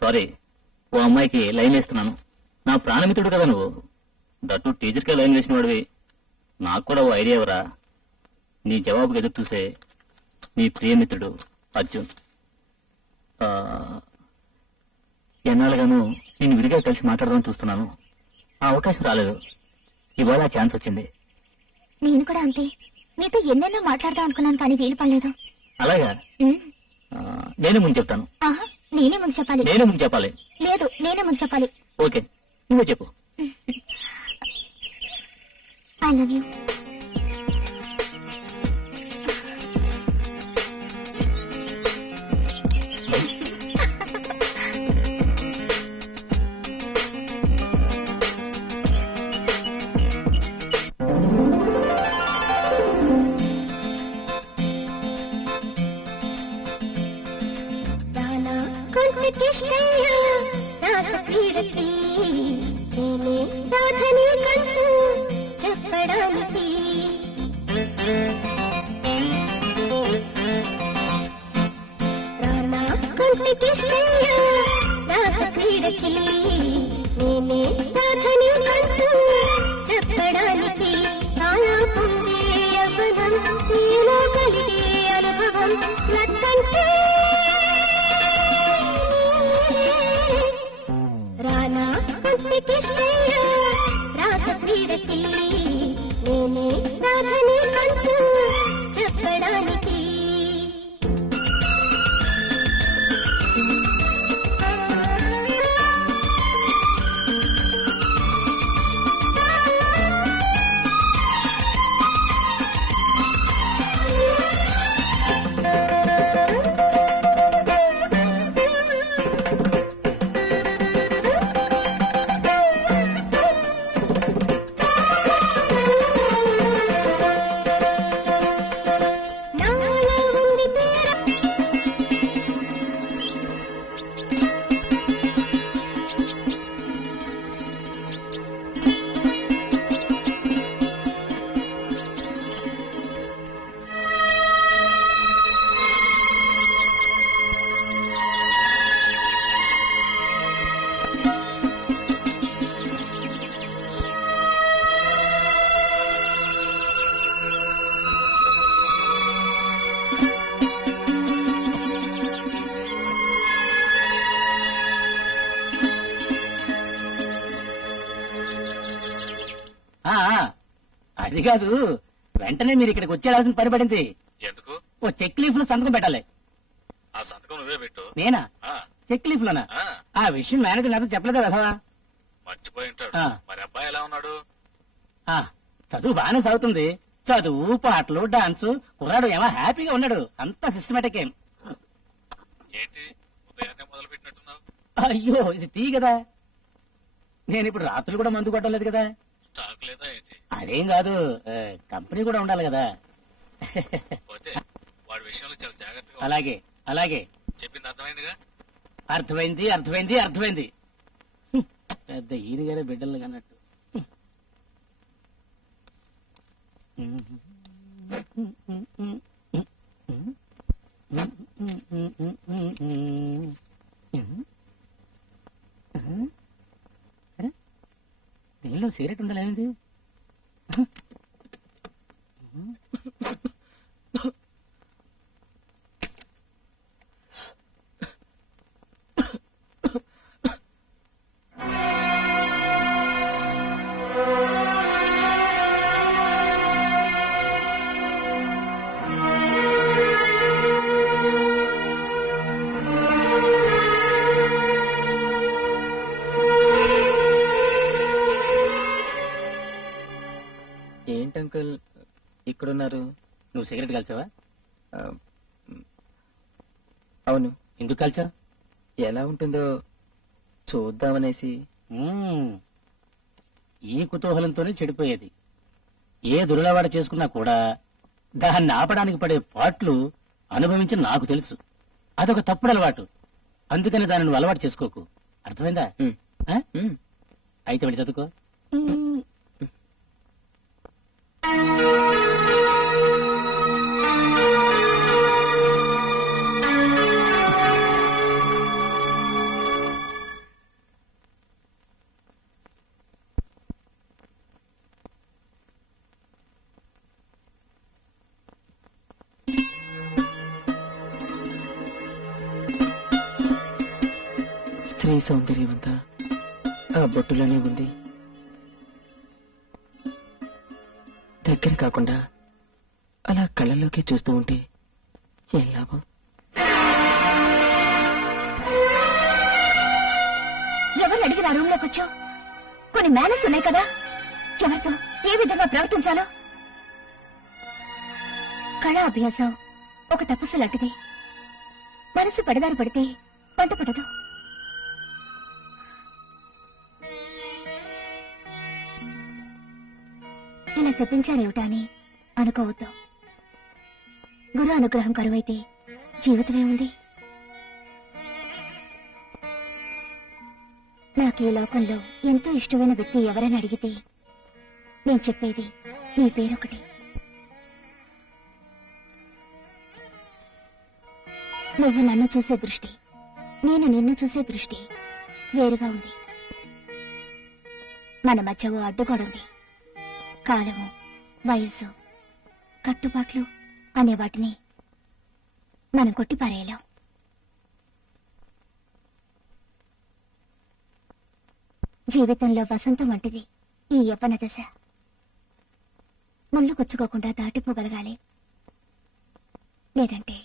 Sorry, ఓ అమ్మాయికి line వేస్తున్నాను. నా ప్రాణమిత్రుడు కదా నువ్వు, దట్టు టీచర్కే లైన్ వేసిన వాడివి. నాకు కూడా ఓ ఐడియా ఇవ్వరా? నీ జవాబుకి ఎదురు చూసే నీ ప్రియమిత్రుడు అర్జున్. ఎన్నాళ్ళుగాను నేను విడిగా కలిసి మాట్లాడదామని చూస్తున్నాను. ఆ అవకాశం రాలేదు. ఇవాళ ఆ ఛాన్స్ వచ్చింది. నేను కూడా అంతే, మీతో ఎన్నెన్నో మాట్లాడదాం అనుకున్నాను, కానీ వీలు పడలేదు. అలాగా? నేనే ముందు చెప్తాను. నేనే ముందు చెప్పాలి? నేనే ముందు చెప్పాలి. లేదు, నేనే ముందు చెప్పాలి. ఓకే, నువ్వే చెప్పు. I love you. చెప్పడానికి రానా కంటికి రాస క్రీడకి నేనే రాధని కంటూ చెప్పడానికి చాలా పొందే అబలం నీలో కలిగే అనుభవం లద్దంటే రానా కంటికి రాస క్రీడకి నేనే రాధని కంటూ చెప్పడానికి అది కాదు, వెంటనే మీరు ఇక్కడికి వచ్చేయాల్సిన పని పడింది. ఎందుకు? ఓ చెక్ లీఫ్ లో సంతకం పెట్టాలి. ఆ సంతకం నువ్వే పెట్టు. నేనా? చెక్ లీఫ్ లోనా? ఆ విషయం మేనేజర్ నాతో చెప్పలేదా కదా? మర్చిపోయి ఉంటాడు. మరి అబ్బాయి ఎలా ఉన్నాడు? చదువు బాగానే సాగుతుంది. చదువు, పాటలు, డాన్స్, కుర్రాడు ఏమో హ్యాపీగా ఉన్నాడు. అంతా సిస్టమేటిక్. ఏం ఏంటి ఉదయాన్నే మొదలు పెట్టినట్టున్నావు? అయ్యో, ఇది టీ కదా. నేను ఇప్పుడు రాత్రులు కూడా మందు కొట్టలేదు కదా. స్టాక్ లేదా ఏంటి? అదేం కాదు, కంపెనీ కూడా ఉండాలి కదా. వాడి విషయంలో చాలా జాగ్రత్తగా. అలాగే అలాగే. చెప్పింది అర్థమైందిగా? అర్థమైంది అర్థమైంది అర్థమైంది. పెద్ద ఈయనగానే బిడ్డలు కన్నట్టు. దీనిలో సిగరెట్ ఉండలేంది? అంకుల్ ఇక్కడున్నారు? నువ్వు సిగరెట్ కాల్చావా? అవును. ఎందుకు కాల్చావు? ఎలా ఉంటుందో చూద్దామనేసి. ఈ కుతూహలంతోనే చెడిపోయేది. ఏ దుర్లవాడ చేసుకున్నా కూడా దాన్ని ఆపడానికి పడే పాట్లు అనుభవించి నాకు తెలుసు. అదొక తప్పుడు అలవాటు. అందుకని దాన్ని నువ్వు అలవాటు చేసుకోకు. అర్థమైందా? అయితే వెళ్ళి చదువుకో. స్త్రీ సౌందర్యమంతా ఆ బొట్టులోనే ఉంది. దగ్గర కాకుండా అలా కళ్ళల్లోకి చూస్తూ ఉంటే ఏం లాభం? ఎవరు అడిగిన రూమ్ లోకి వచ్చావు? కొన్ని మేనర్స్ ఉన్నాయి కదా, ఎవరితో ఏ విధంగా ప్రవర్తించాలో. కళా అభ్యాసం ఒక తపస్సు లాంటిది. మనసు పడదారి పడితే పంట పడదు. ఇలా శపించారేమిటా అని అనుకోవద్దు. గురు అనుగ్రహం కరువైతే జీవితమే ఉంది. నాకు ఈ లోకంలో ఎంతో ఇష్టమైన వ్యక్తి ఎవరైనా అడిగితే నేను చెప్పేది నీ పేరొకటి. నువ్వు నన్ను చూసే దృష్టి, నేను నిన్ను చూసే దృష్టి వేరుగా ఉంది. మన మధ్య ఓ అడ్డుగోడుంది. కాలము, వయస్సు, కట్టుబాట్లు అనే వాటిని మనం కొట్టిపారేయలేం. జీవితంలో వసంతం వంటిది ఈ యవ్వన దశ. ముళ్ళు కుచ్చుకోకుండా దాటిపోగలగాలి. లేదంటే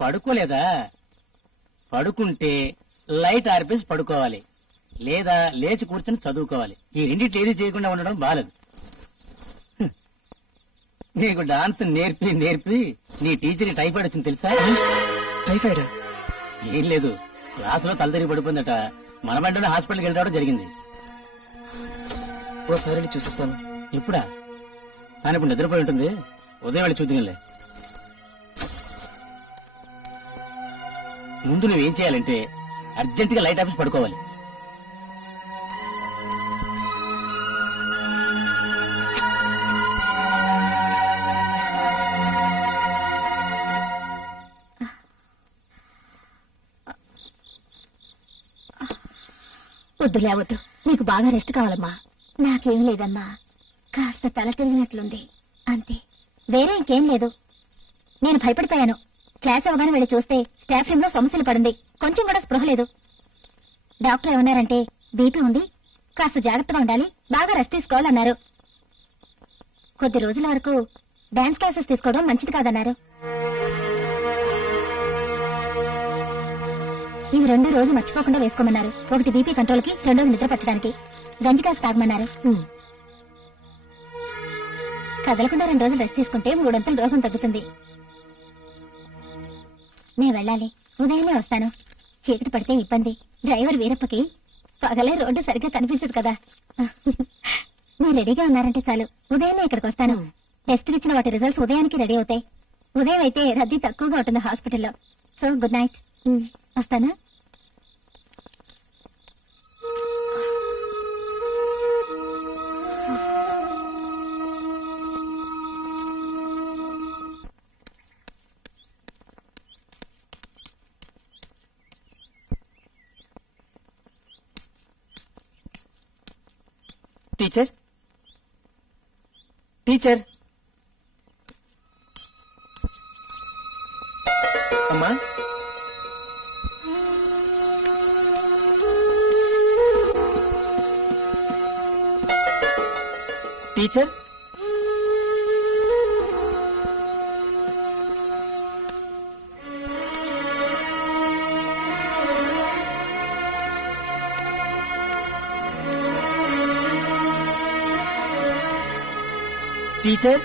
పడుకోలేదా? పడుకుంటే లైట్ ఆర్పేసి పడుకోవాలి, లేదా లేచి కూర్చొని చదువుకోవాలి. ఈ రెండింటి ఏది చేయకుండా ఉండడం బాలేదు. నీకు డాన్స్ నేర్పి నేర్పి నీ టీచర్కి టైఫాయిడ్ వచ్చింది తెలుసా? టైఫాయిడా? ఏం లేదు, క్లాసులో తలతిరిగి పడిపోయిందట. మన వెంటనే హాస్పిటల్కి వెళ్ళడం జరిగింది. ఓసారి చూసిస్తాను. ఎప్పుడా? ఆయన ఇప్పుడు నిద్రపోయి ఉంటుంది. ఉదయం వెళ్ళి చూద్దాంలే. ముందు నువ్వేం చేయాలంటే అర్జెంటుగా లైట్ ఆఫీస్ పడుకోవాలి. వద్దు, లేవద్దు. నీకు బాగా రెస్ట్ కావాలమ్మా. నాకేం లేదమ్మా, కాస్త తల తిరిగినట్లుంది అంతే. వేరే ఇంకేం లేదు. నేను భయపడిపోయాను. క్లాస్ అవగానే వెళ్ళి చూస్తే స్టాఫ్ రూమ్ లో సమస్యలు పడింది. కొంచెం కూడా స్పృహ లేదు. డాక్టర్ ఏమన్నారంటే బీపీ ఉంది, కాస్త జాగ్రత్తగా ఉండాలి, బాగా రెస్ట్ తీసుకోవాలన్నారు. కొద్ది రోజుల వరకు డాన్స్ క్లాసెస్ తీసుకోవడం మంచిది కాదన్నారు. ఇవి 2 రోజు మర్చిపోకుండా వేసుకోమన్నారు. ఒకటి బీపీ కంట్రోల్ కి, రెండోది నిద్ర పట్టడానికి. గంజి కాస్త తాగమన్నారు. కదలకుండా 2 రోజులు రెస్ట్ తీసుకుంటే 3 అంతలు రోగం తగ్గుతుంది. నేను వెళ్ళాలి, ఉదయమే వస్తాను. చీకటి పడితే ఇబ్బంది. డ్రైవర్ వీరప్పకి పగలే రోడ్డు సరిగ్గా కనిపించదు కదా. మీరు రెడీగా ఉన్నారంటే చాలు, ఉదయమే ఇక్కడికి వస్తాను. టెస్ట్ ఇచ్చిన వాటి రిజల్ట్స్ ఉదయానికి రెడీ అవుతాయి. ఉదయం అయితే రద్దీ తక్కువగా ఉంటుంది హాస్పిటల్లో. So good night. వస్తానా? టీచర్, టీచర్, అమ్మా, టీచర్, టీచర్.